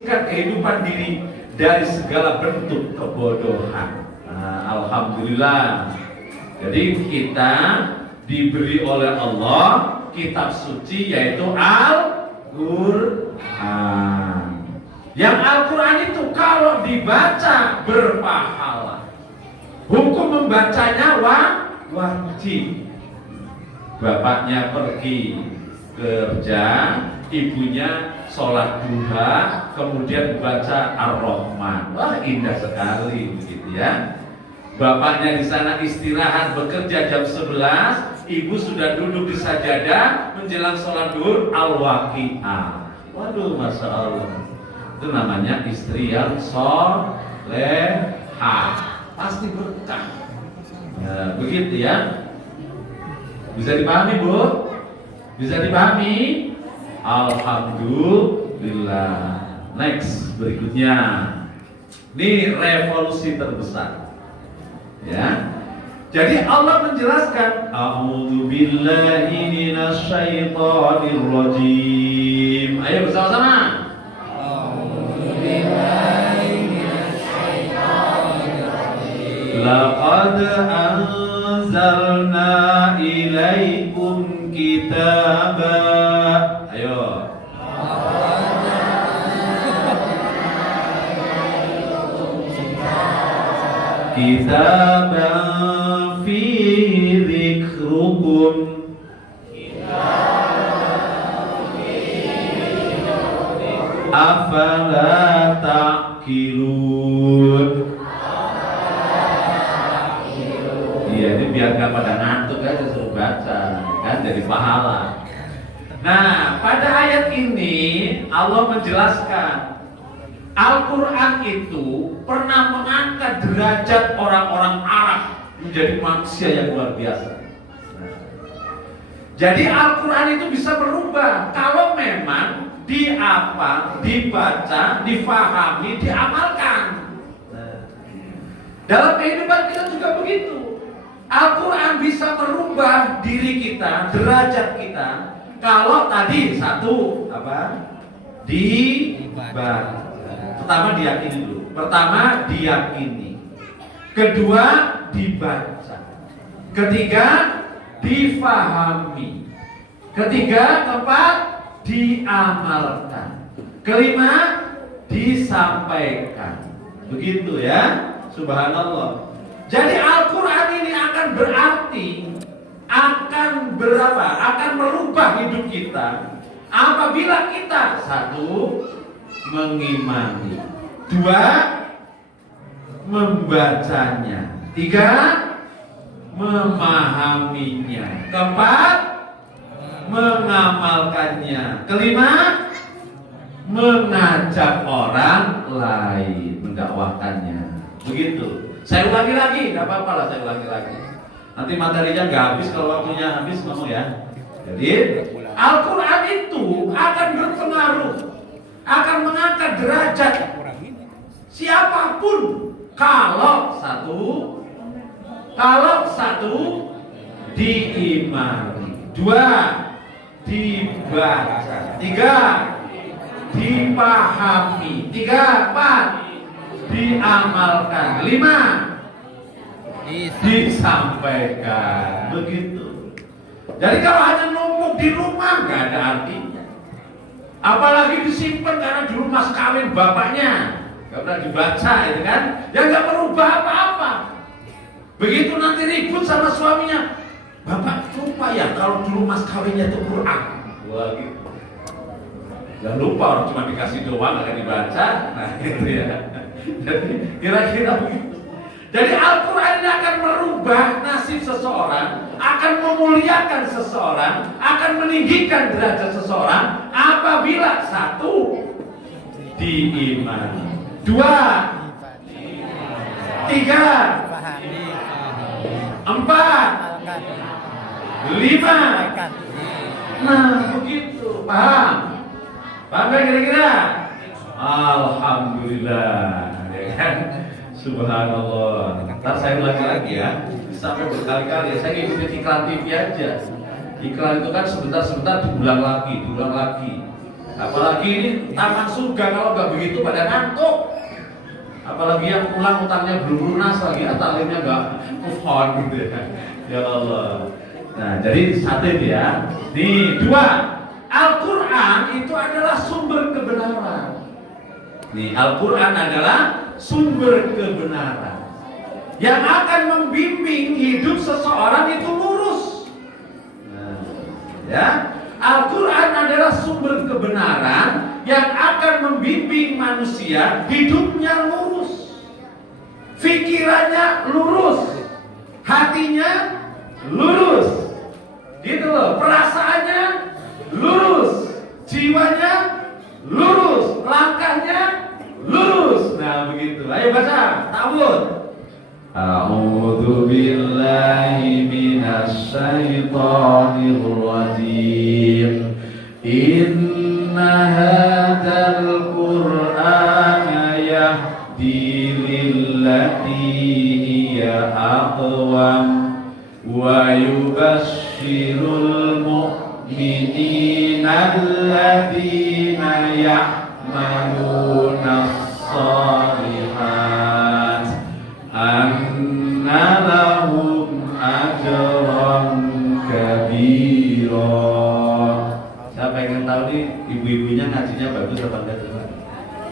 kehidupan diri dari segala bentuk kebodohan. Alhamdulillah. Jadi kita diberi oleh Allah kitab suci yaitu Al-Quran. Yang Al-Quran itu kalau dibaca berpahala. Hukum membacanya wajib. Bapaknya pergi kerja, ibunya sholat duha, kemudian baca Ar-Rahman. Wah, indah sekali begitu ya. Bapaknya di sana istirahat bekerja jam 11, ibu sudah duduk di sajadah menjelang sholat duhur Al-Waqi'ah. Waduh, masya Allah. Itu namanya istri yang solehah, pasti berkah. Ya, begitu ya. Bisa dipahami, Bu? Bisa dipahami? Alhamdulillah. Next, berikutnya. Ini revolusi terbesar. Ya. Jadi Allah menjelaskan, A'udzu billahi minasyaitonir rajim. Ayo bersama-sama. A'udzu billahi minasyaitonir rajim. Laqad anzalna ilaikum kitaba. Ayo. Kitaban fi dzikrukum. Afala ta'qilun. Iya, ini biar gak pada ngantuk aja suruh baca, kan jadi pahala. Nah, pada ayat ini Allah menjelaskan Al-Quran itu pernah mengangkat derajat orang-orang Arab menjadi manusia yang luar biasa. Jadi Al-Quran itu bisa berubah kalau memang dibaca, difahami, diamalkan. Dalam kehidupan kita juga begitu. Al-Quran bisa merubah diri kita, derajat kita. Kalau tadi satu dibaca. Pertama diyakini dulu. Pertama diyakini. Kedua dibaca. Ketiga difahami. Ketiga, keempat diamalkan. Kelima disampaikan. Begitu ya. Subhanallah. Jadi Al-Quran ini akan berarti akan merubah hidup kita apabila kita satu mengimani, dua membacanya, tiga memahaminya, keempat mengamalkannya, kelima mengajak orang lain, mendakwahkannya. Begitu. Saya ulangi lagi, nggak apa-apa lah saya ulangi lagi. Nanti materinya nggak habis, kalau waktunya habis ngomong ya. Jadi Al-Quran itu akan berpengaruh, akan mengangkat derajat siapapun kalau satu diimani, dua dibaca, tiga dipahami, empat diamalkan, lima disampaikan. Begitu. Jadi kalau hanya numpuk di rumah nggak ada artinya. Apalagi disimpan karena dulu mas kawin bapaknya nggak pernah dibaca, itu kan? Ya nggak merubah apa-apa. Begitu nanti ribut sama suaminya, bapak lupa ya kalau dulu mas kawinnya itu Quran. Wah gitu. Jangan lupa orang cuma dikasih doang nggak dibaca. Nah itu ya. Jadi kira-kira begitu. Jadi Al-Quran ini akan merubah nasib seseorang, akan memuliakan seseorang, akan meninggikan derajat seseorang apabila satu diimani, dua tiga empat lima. Nah begitu, paham? Paham gak kira-kira? Alhamdulillah, ya kan? Subhanallah. Ntar saya ulangi lagi ya, sampai berkali-kali. Saya ngikutin iklan TV aja. Iklan itu kan sebentar-sebentar diulang lagi. Apalagi ini taman surga, kalau nggak begitu pada ngantuk. Apalagi yang pulang utangnya belum lunas lagi, talimnya nggak move on gitu ya. Ya Allah. Nah, jadi satu itu ya. Nih, dua, Al-Quran itu adalah sumber kebenaran. Nih, Al-Quran adalah sumber kebenaran yang akan membimbing hidup seseorang itu lurus. Nah, ya, Al-Quran adalah sumber kebenaran yang akan membimbing manusia hidupnya lurus, pikirannya lurus, hatinya lurus, gitu loh, perasaannya lurus, jiwanya lurus, langkahnya lurus. Nah begitu, ayo baca, ta'awudz. A'udzu billahi minasy syaithanir rajim. Inna hadzal qur'ana yahdi lillati hiya aqwam wa yubashshirul mu'minina alladzina ya'maluna as-shalihat anna lahum ajran kabira. Saya pengen tahu nih, ibu-ibunya ngajinya bagus apa enggak coba?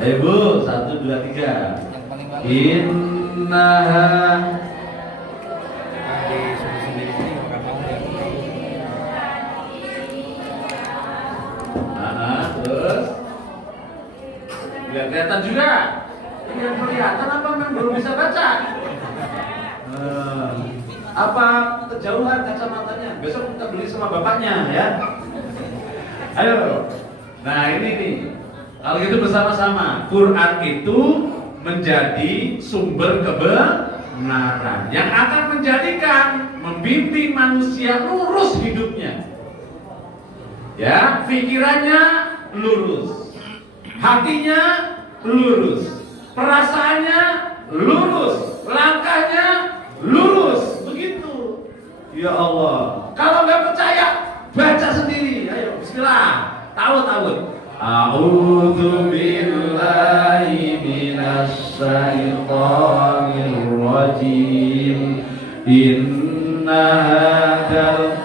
Ayo Bu, 1, 2, 3. Innaha terus biar kelihatan juga. Yang kelihatan apa memang belum bisa baca? Apa kejauhan kacamatanya? Besok kita beli sama bapaknya ya. Ayo. Nah ini nih. Kalau gitu bersama-sama, Quran itu menjadi sumber kebenaran yang akan menjadikan, membimbing manusia lurus hidupnya. Ya, pikirannya lurus, hatinya lurus, perasaannya lurus, langkahnya lurus, begitu. Ya Allah. Kalau nggak percaya, baca sendiri. Ayo, bismillah. Ta'awudz. A'udzu billahi minasy syaithanir rajim. Inna hadzal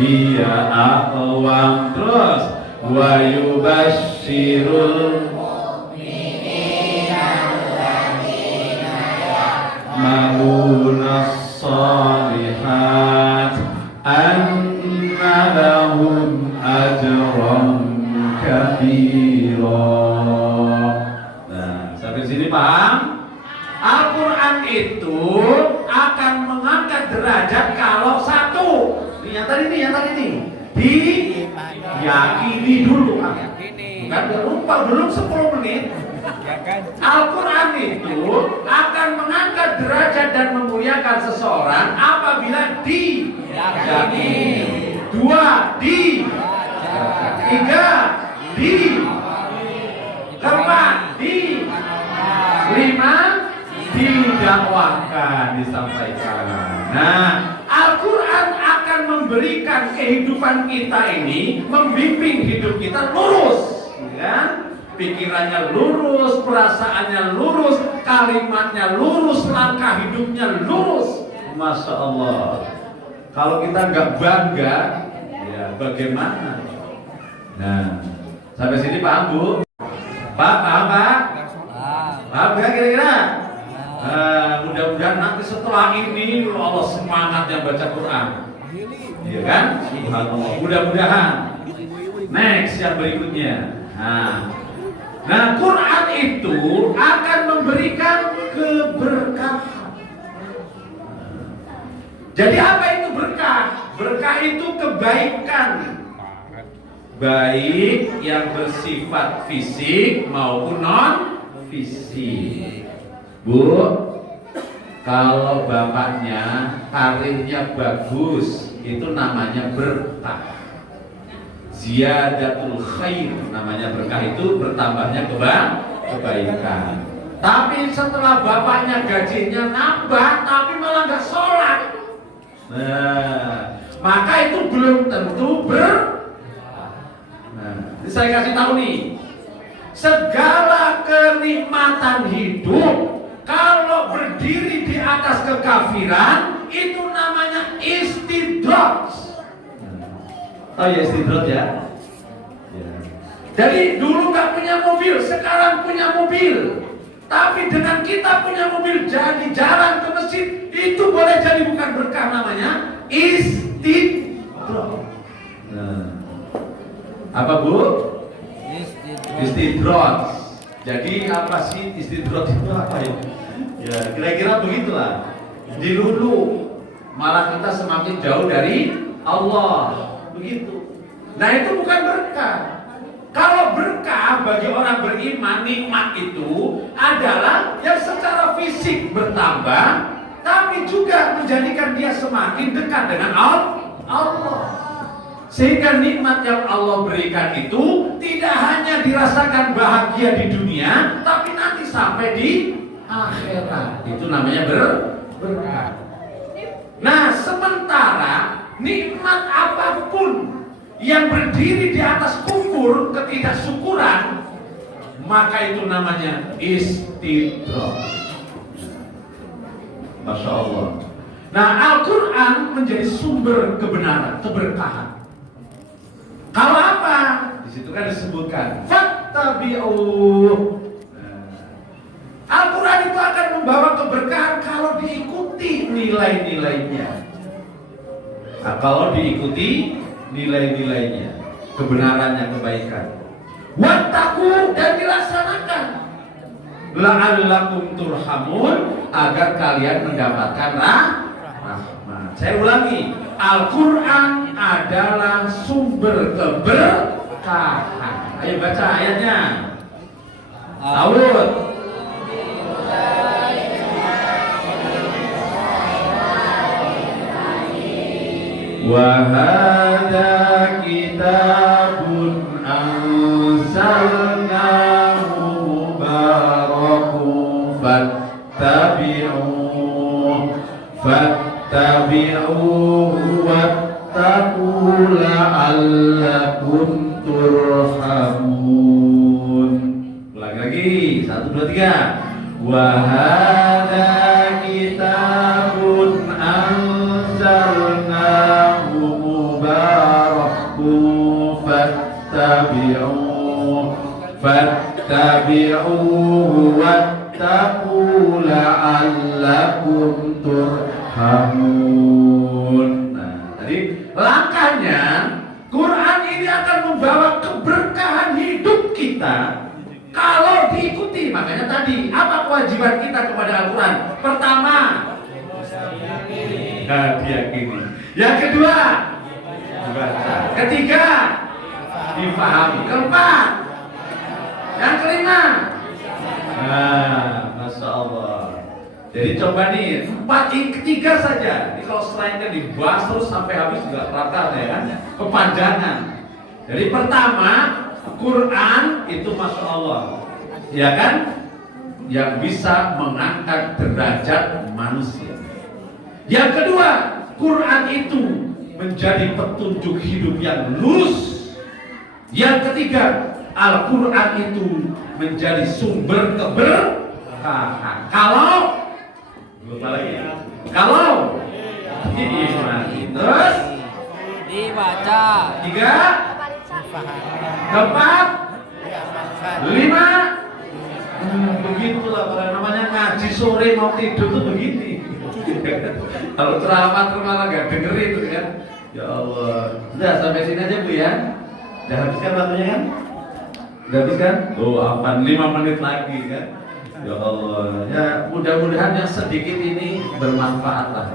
hiya aqwam, terus wa yubashshirul mu'minina alladzina ya'maluna as-shalihat anna lahum ajran kabira. Nah, sampai sini paham? Al-Quran itu akan mengangkat derajat kalau satu, yang tadi nih, diyakini dulu. Bukan lupa, belum 10 menit. Al-Quran itu akan mengangkat derajat dan memuliakan seseorang apabila diyakini. 2, 3, 4, 5, didakwakan, disampaikan. Nah, Al-Quran akan memberikan kehidupan kita ini, membimbing hidup kita lurus, ya? Pikirannya lurus, perasaannya lurus, kalimatnya lurus, langkah hidupnya lurus. Masya Allah. Kalau kita nggak bangga, ya bagaimana? Nah, sampai sini paham Bu? Paham Pak? Paham nggak kira-kira? Mudah-mudahan nanti setelah ini Allah semangat yang baca Quran, iya kan? Subhanallah. Mudah-mudahan. Next yang berikutnya. Nah, Quran itu akan memberikan keberkahan. Jadi apa itu berkah? Berkah itu kebaikan, baik yang bersifat fisik maupun non fisik. Bu, kalau bapaknya karirnya bagus, itu namanya berkah. Ziyadatul khair, namanya berkah itu bertambahnya kebaikan. Tapi setelah bapaknya gajinya nambah, tapi malah nggak sholat. Nah, maka belum tentu Nah, saya kasih tahu nih, segala kenikmatan hidup kalau berdiri di atas kekafiran itu namanya istidraj. Oh ya, istidraj ya. Jadi dulu nggak punya mobil, sekarang punya mobil. Tapi dengan kita punya mobil jadi jarang ke masjid, itu boleh jadi bukan berkah, namanya istidraj. Apa Bu? Istidraj. Jadi apa sih istidraj itu apa ya? Ya kira-kira begitulah. Dilulu, malah kita semakin jauh dari Allah. Begitu. Nah itu bukan berkah. Kalau berkah bagi orang beriman, nikmat itu adalah yang secara fisik bertambah, tapi juga menjadikan dia semakin dekat dengan Allah. Sehingga nikmat yang Allah berikan itu tidak hanya dirasakan bahagia di dunia, tapi nanti sampai di akhirat. Itu namanya berkah. Nah, sementara nikmat apapun yang berdiri di atas kufur, ketidaksyukuran, maka itu namanya istidraj. Masya Allah. Nah, Al-Quran menjadi sumber kebenaran, keberkahan. Kalau apa? Di situ kan disebutkan fattabi'uh. Al-Quran itu akan membawa keberkahan kalau diikuti nilai-nilainya. Nah, kalau diikuti nilai-nilainya, kebenarannya, kebaikan. Wattaqu, dan dilaksanakan. La'allakum turhamun, agar kalian mendapatkan rahmat. Saya ulangi, Al-Quran adalah sumber keberkahan. Ayo baca ayatnya. Awud. Wa hadza kitabun anzalnahu mubarakun fattabi'uhu wattaqu la'allakum turhamun. Ulang lagi, 1, 2, 3. Wa hadza kitabun anzalnahu mubarakun fattabi'uhu wattaqu la'allakum turhamun. Nah, tadi langkahnya Quran ini akan membawa keberkahan hidup kita kalau diikuti. Makanya tadi, apa kewajiban kita kepada Al-Quran? Pertama, diyakini. Yang kedua, dibaca. Ketiga, dipahami. Keempat, yang kelima. Nah, Masya Allah. Jadi coba nih, 4 ketiga saja. Ini kalau selainnya dibahas terus sampai habis juga rata ya kan? Kepanjangan. Jadi pertama, Quran itu Masya Allah, ya kan? Yang bisa mengangkat derajat manusia. Yang kedua, Quran itu menjadi petunjuk hidup yang lurus. Yang ketiga, Al-Quran itu menjadi sumber keberkahan. Kalau lupa lagi. Kalau diimani, terus dibaca, 3, 4, 5. Begitulah pada namanya ngaji sore mau tidur tuh begini. Kalau ceramah malah gak dengerin tuh kan. Ya Allah. Sudah sampai sini aja Bu ya. Udah habiskan waktunya kan? Udah habiskan? Oh, apa 5 menit lagi kan? Ya Allah. Ya mudah-mudahan yang sedikit ini bermanfaat lah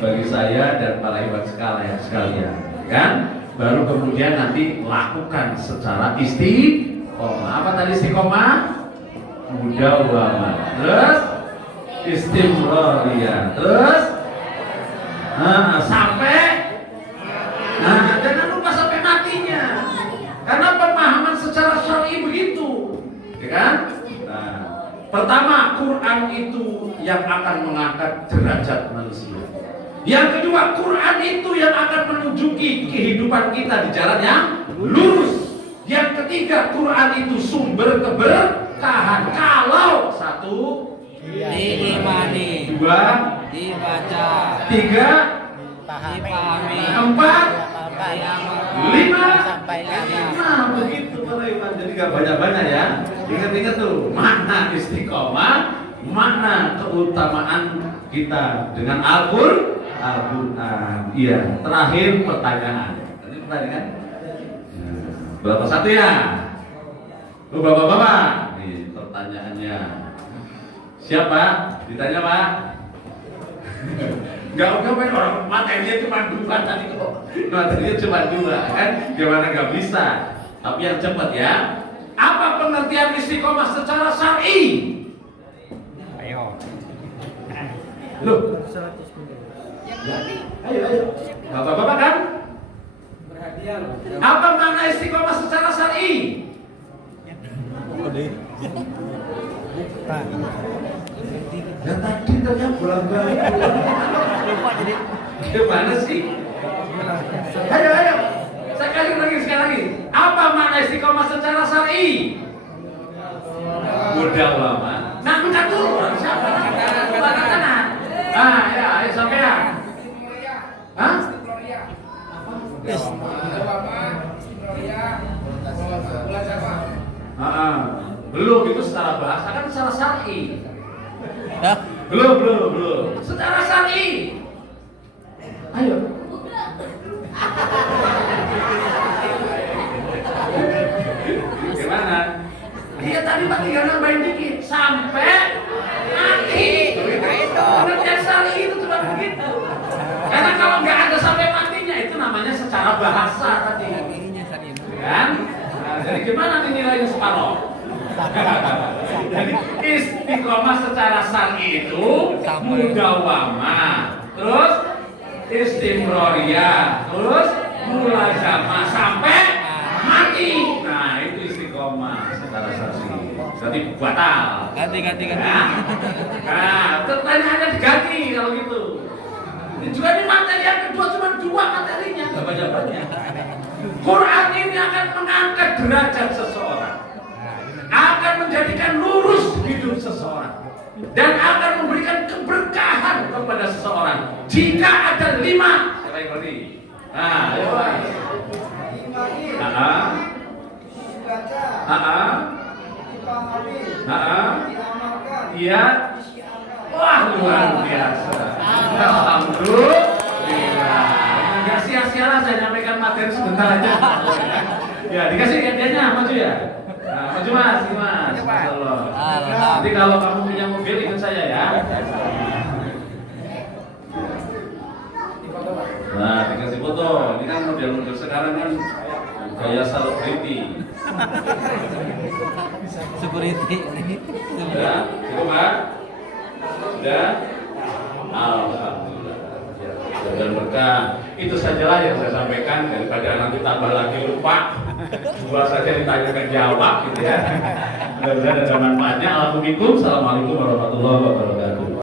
bagi saya dan para ibadah sekalian. Kan? Baru kemudian nanti lakukan secara istiqomah. Apa tadi istiqomah? Mudawamah. Terus istimrariyah. Terus sampai jangan lupa sampai matinya. Karena pemahaman secara syar'i begitu. Ya kan? Nah, pertama, Quran itu yang akan mengangkat derajat manusia. Yang kedua, Quran itu yang akan menunjuki kehidupan kita di jalan yang lurus. Yang ketiga, Quran itu sumber keberkahan. Kalau satu, diimani, dua, dibaca, tiga, dipahami, empat, diamalkan, lima. disampaikan. Nah, begitu para iman. Jadi gak banyak-banyak ya. Ingat-ingat tuh makna istiqomah, makna keutamaan kita dengan Al-Quran. Iya. Terakhir pertanyaan. Tadi pertanyaan. Berapa satu ya? Lu bapak-bapak. Nih pertanyaannya. Siapa? Ditanya Pak. Enggak main orang materinya cuma dua tadi kok. Materinya cuma dua kan? Gimana nggak bisa? Tapi yang cepat ya. Apa pengertian istiqomah secara syar'i? Ayo. Loh. Ayo. Bapak-bapak kan? Apa makna istiqomah secara syar'i? Ya tadi ternyata bolak-balik. Lupa jadi. Gimana sih? Ayo. Sekali lagi. Apa makna istiqomah secara syar'i? Udah lama. Nah, bukan dulu. Siapa? Kanan. Ah, ya, ayo sampean. Hah? Belum itu secara bahasa kan secara syar'i. Dah. Belum. Secara syar'i. Ayo. Gimana? Iya tadi Pak tinggal nambahin dikit sampai mati. Pengertian syar'i itu cuma begitu. Karena kalau nggak ada sampai matinya itu namanya secara bahasa tadi. Kan? Nah, jadi gimana nih nilainya separoh? Jadi istiqomah secara syar'i itu mudawamah, terus istimroriyah, terus mulazamah sampai mati. Nah itu istiqomah secara syar'i. Berarti batal. Ganti. Nah pertanyaannya diganti kalau gitu. Ini juga ini materi yang kedua cuma dua materinya, nggak banyak. Quran ini akan mengangkat derajat seseorang, akan menjadikan lurus hidup seseorang, dan akan memberikan keberkahan kepada seseorang. Jika ada 5, siapa yang berarti? Nah, ayo Pak. Iya. Wah luar biasa. Alhamdulillah. Nggak sia-sia lah saya nyampaikan materi sebentar aja. Ya dikasih hadiahnya maju ya. Nah, maju mas. Masya Allah. Nanti kalau kamu punya mobil ikut saya ya. Nah dikasih foto. Ini kan model-model sekarang kan gaya selebriti. Security. Sudah, cukup Pak? Sudah? Alhamdulillah. Dan berkah. Itu sajalah yang saya sampaikan daripada nanti tambah lagi lupa. Dua saja ditanyakan jawab gitu ya. Mudah-mudahan ada manfaatnya. Assalamualaikum warahmatullahi wabarakatuh.